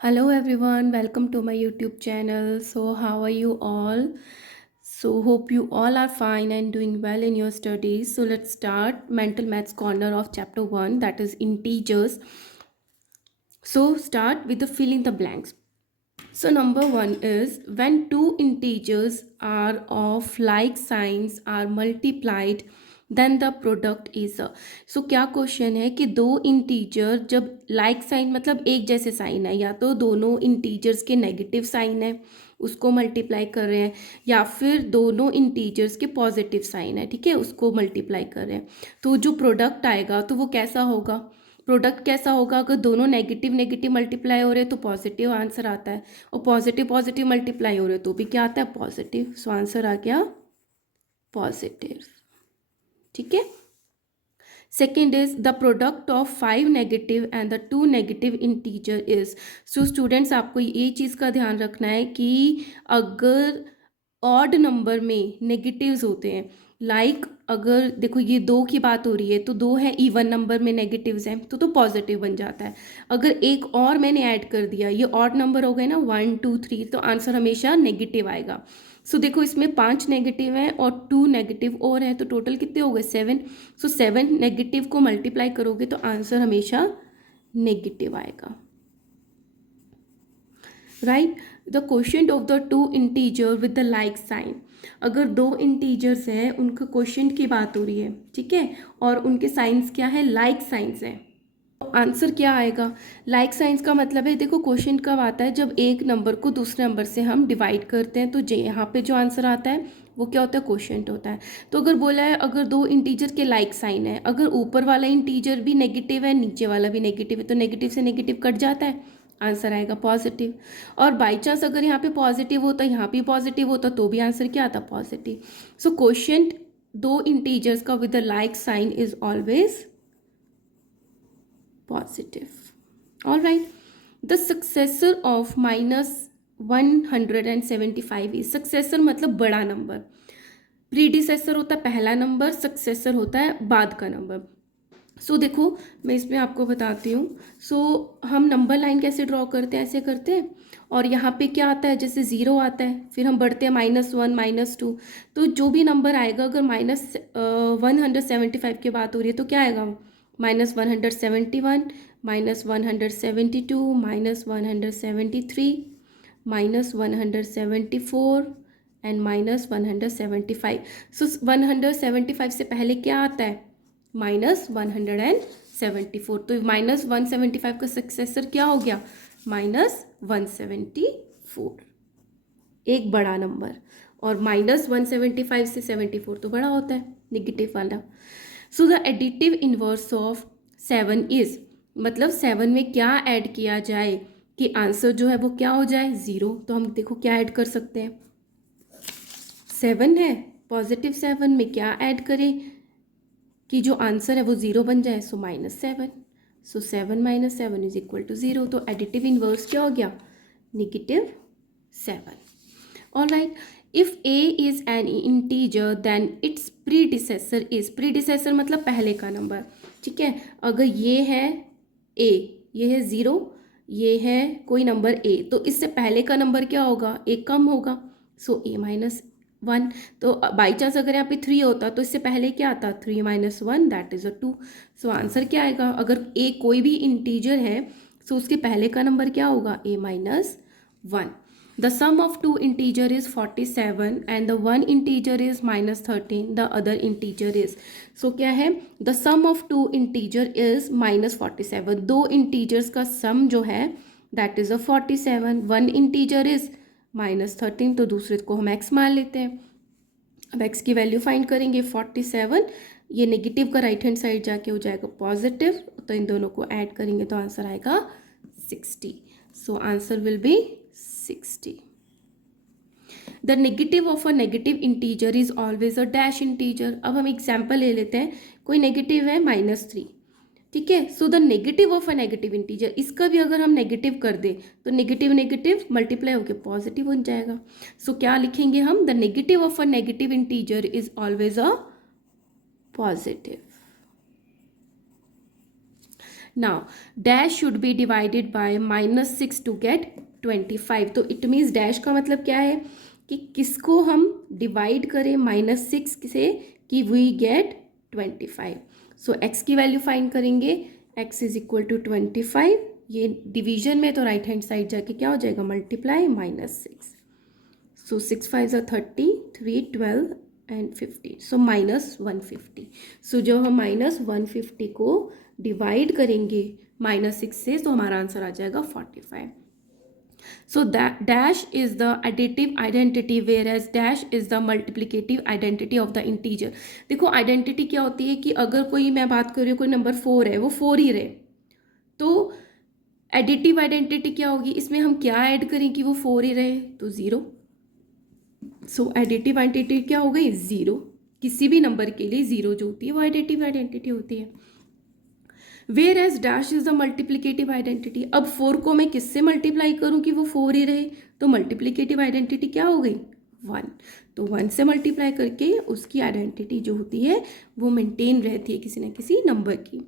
Hello everyone, welcome to my YouTube channel. So, how are you all? So, hope you all are fine and doing well in your studies. So, let's start mental maths corner of chapter 1, that is integers. So, start with the fill in the blanks. So, number 1 is when two integers are of like signs are multiplied then the product is a. सो क्या question है कि दो integer जब like sign मतलब एक जैसे sign है या तो दोनों इंटीजर्स के नेगेटिव साइन है उसको मल्टीप्लाई कर रहे हैं या फिर दोनों इंटीजर्स के पॉजिटिव साइन है, ठीक है, उसको मल्टीप्लाई कर रहे हैं, तो जो प्रोडक्ट आएगा तो वो कैसा होगा, प्रोडक्ट कैसा होगा, अगर दोनों नेगेटिव नेगेटिव मल्टीप्लाई हो रहे हैं तो पॉजिटिव आंसर आता है और पॉजिटिव पॉजिटिव मल्टीप्लाई हो रहे हैं तो भी क्या आता है, पॉजिटिव। सो आंसर आ गया पॉजिटिव, ठीक है। Second is the product of 5 negative and the 2 negative integer is. So students आपको ये चीज़ का ध्यान रखना है कि अगर ऑड नंबर में नेगेटिव्स होते हैं, लाइक अगर देखो ये 2 की बात हो रही है तो 2 है, इवन नंबर में नेगेटिव्स हैं तो पॉजिटिव बन जाता है। अगर एक और मैंने ऐड कर दिया, ये ऑड नंबर हो गए ना 1 2 3, तो आंसर हमेशा नेगेटिव आएगा। सो देखो इसमें 5 नेगेटिव हैं और 2 नेगेटिव और हैं तो टोटल कितने हो गए 7। सो 7 नेगेटिव को मल्टीप्लाई करोगे तो आंसर हमेशा नेगेटिव आएगा, right. The quotient of the two integer with the like sign, अगर दो इंटीजर्स हैं उनका क्वोशिएंट की बात हो रही है, ठीक है, और उनके साइंस क्या है, लाइक साइंस है, आंसर क्या आएगा। लाइक साइंस का मतलब है, देखो क्वोशिएंट कब आता है, जब एक नंबर को दूसरे नंबर से हम डिवाइड करते हैं, तो यहाँ पे जो आंसर आता है वो क्या होता है, क्वोशिएंट होता है। तो अगर बोला है अगर दो इंटीजर के लाइक साइन है, अगर ऊपर वाला इंटीजर भी नेगेटिव है नीचे वाला भी नेगेटिव है तो नेगेटिव से नेगेटिव कट जाता है, आंसर आएगा पॉजिटिव। और बाई चांस अगर यहाँ पे पॉजिटिव होता यहाँ पे पॉजिटिव होता तो भी आंसर क्या आता, पॉजिटिव। सो क्वोशिएंट दो इंटीजर्स का with the like sign is always positive. All right. The successor of minus 175 is, successor मतलब बड़ा नंबर, प्रीडिसेसर होता है पहला नंबर, सक्सेसर होता है बाद का नंबर। सो देखो मैं इसमें आपको बताती हूँ। सो हम नंबर लाइन कैसे ड्रॉ करते हैं, ऐसे करते हैं और यहाँ पे क्या आता है, जैसे 0 आता है, फिर हम बढ़ते हैं -1 -2, तो जो भी नंबर आएगा अगर -175 की बात हो रही है तो क्या आएगा, -171 -172 -173 -174 एंड -175। सो 175 से पहले क्या आता है, -174, तो -175 का सक्सेसर क्या हो गया, -174, एक बड़ा नंबर, और -175 से 74 तो बड़ा होता है निगेटिव वाला। So the additive inverse of 7 is, मतलब 7 में क्या ऐड किया जाए कि आंसर जो है वो क्या हो जाए, 0। तो हम देखो क्या ऐड कर सकते हैं, 7 है, पॉजिटिव 7 में क्या ऐड करें कि जो आंसर है वो 0 बन जाए, so -7। So 7 - 7 is equal to 0, तो एडिटिव इनवर्स क्या हो गया, -7। Alright, if a is an integer then its predecessor is, predecessor मतलब पहले का नंबर, ठीक है। अगर ये है a, ये है 0, ये है कोई नंबर a, तो इससे पहले का नंबर क्या होगा, एक कम होगा, सो a-1। तो बाई चांस अगर यहाँ पे 3 होता तो इससे पहले क्या आता, 3 - 1 दैट इज 2। सो आंसर क्या आएगा, अगर a कोई भी इंटीजर है सो उसके पहले का नंबर क्या होगा, a-1। The sum of two integer is 47 and the one integer is -13, the other integer is, so क्या है, the sum of two integer is -47, दो integers का sum जो है that is a 47, one integer is -13, तो दूसरे को हम x मान लेते हैं। अब x की वैल्यू फाइंड करेंगे, 47, ये नेगेटिव का राइट हैंड साइड जाके हो जाएगा पॉजिटिव, तो इन दोनों को ऐड करेंगे तो आंसर आएगा 60। So answer will be 60। The negative of a negative integer is always a dash integer. अब हम एग्जाम्पल ले लेते हैं, कोई नेगेटिव है -3, ठीक है। So the negative of a negative integer, इसका भी अगर हम नेगेटिव कर दें तो नेगेटिव नेगेटिव मल्टीप्लाई होकर पॉजिटिव बन जाएगा। सो क्या लिखेंगे हम, the negative of a negative integer is always a positive. Now dash should be divided by -6 to get 25. तो इट मीन्स डैश का मतलब क्या है कि किसको हम डिवाइड करें -6 से कि वी गेट 25. सो x की वैल्यू फाइंड करेंगे. x is equal to 25. ये डिवीजन में तो राइट हैंड साइड जाके क्या हो जाएगा, मल्टीप्लाई -6. सो 6 5 ज़ा 30, 3 12 एंड 50. सो -150. सो जब हम -150 को डिवाइड करेंगे -6 से तो हमारा आंसर आ जाएगा 45. So that dash is the additive identity whereas dash is the multiplicative identity of the integer. देखो आइडेंटिटी क्या होती है कि अगर कोई, मैं बात कर रही हूँ कोई नंबर 4 है, वो 4 ही रहे, तो एडिटिव आइडेंटिटी क्या होगी, इसमें हम क्या ऐड करें कि वो 4 ही रहे, तो 0. सो एडिटिव आइडेंटिटी क्या हो गई, 0. किसी भी नंबर के लिए 0 जो होती है वो एडिटिव आइडेंटिटी होती है. Whereas dash is the multiplicative identity. अब 4 को मैं किससे मल्टीप्लाई करूं कि वो 4 ही रहे, तो मल्टीप्लिकेटिव आइडेंटिटी क्या हो गई, 1. तो 1 से मल्टीप्लाई करके उसकी आइडेंटिटी जो होती है वो मेंटेन रहती है किसी न किसी नंबर की.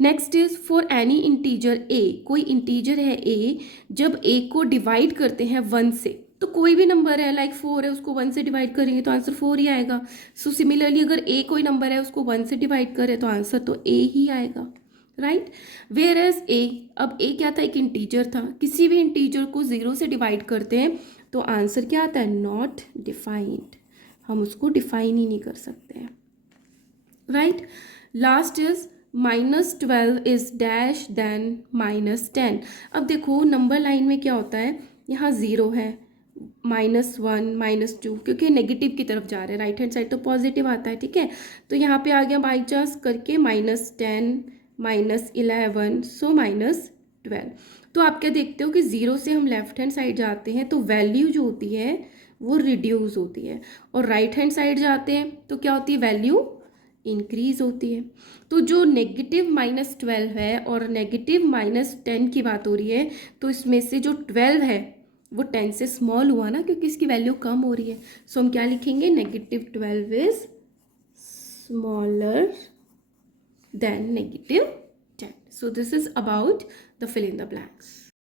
Next is for any integer A. कोई इंटीजर है ए, जब ए को डिवाइड करते हैं 1 से, तो कोई भी नंबर है लाइक 4 है, उसको 1 से डिवाइड करेंगे तो आंसर 4 ही आएगा. सो सिमिलरली अगर ए कोई नंबर है उसको 1 से डिवाइड करें तो आंसर तो ए ही आएगा, राइट. वेयर एज ए, अब ए क्या था, एक इंटीजर था. किसी भी इंटीजर को 0 से डिवाइड करते हैं तो आंसर क्या आता है, नॉट डिफाइंड. हम उसको डिफाइन ही नहीं कर सकते हैं, right. Last is -12 is dash then -10. अब देखो नंबर लाइन में क्या होता है, यहाँ 0 है, -1 -2, क्योंकि नेगेटिव की तरफ जा रहे हैं, राइट हैंड साइड तो पॉजिटिव आता है, ठीक है. तो यहाँ पे आ गया बाई चांस करके -10 -11, सो -12. तो आप क्या देखते हो कि 0 से हम लेफ्ट हैंड साइड जाते हैं तो वैल्यू जो होती है वो रिड्यूस होती है, और राइट हैंड साइड जाते हैं तो क्या होती है, वैल्यू इंक्रीज होती है. तो जो नेगेटिव -12 है और नेगेटिव -10 की बात हो रही है, तो इसमें से जो 12 है वो 10 से स्मॉल हुआ ना, क्योंकि इसकी वैल्यू कम हो रही है. सो हम क्या लिखेंगे, -12 is smaller than -10. So this is about the fill in the blanks.